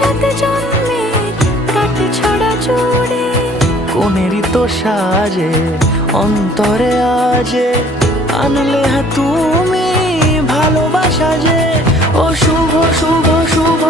সাত জন্মে কাট ছড়া জুড়ে কোনেরই তো সাজে অন্তরে আজে আনলে তুমি ভালোবাসা যে ও শুভ শুভ শুভ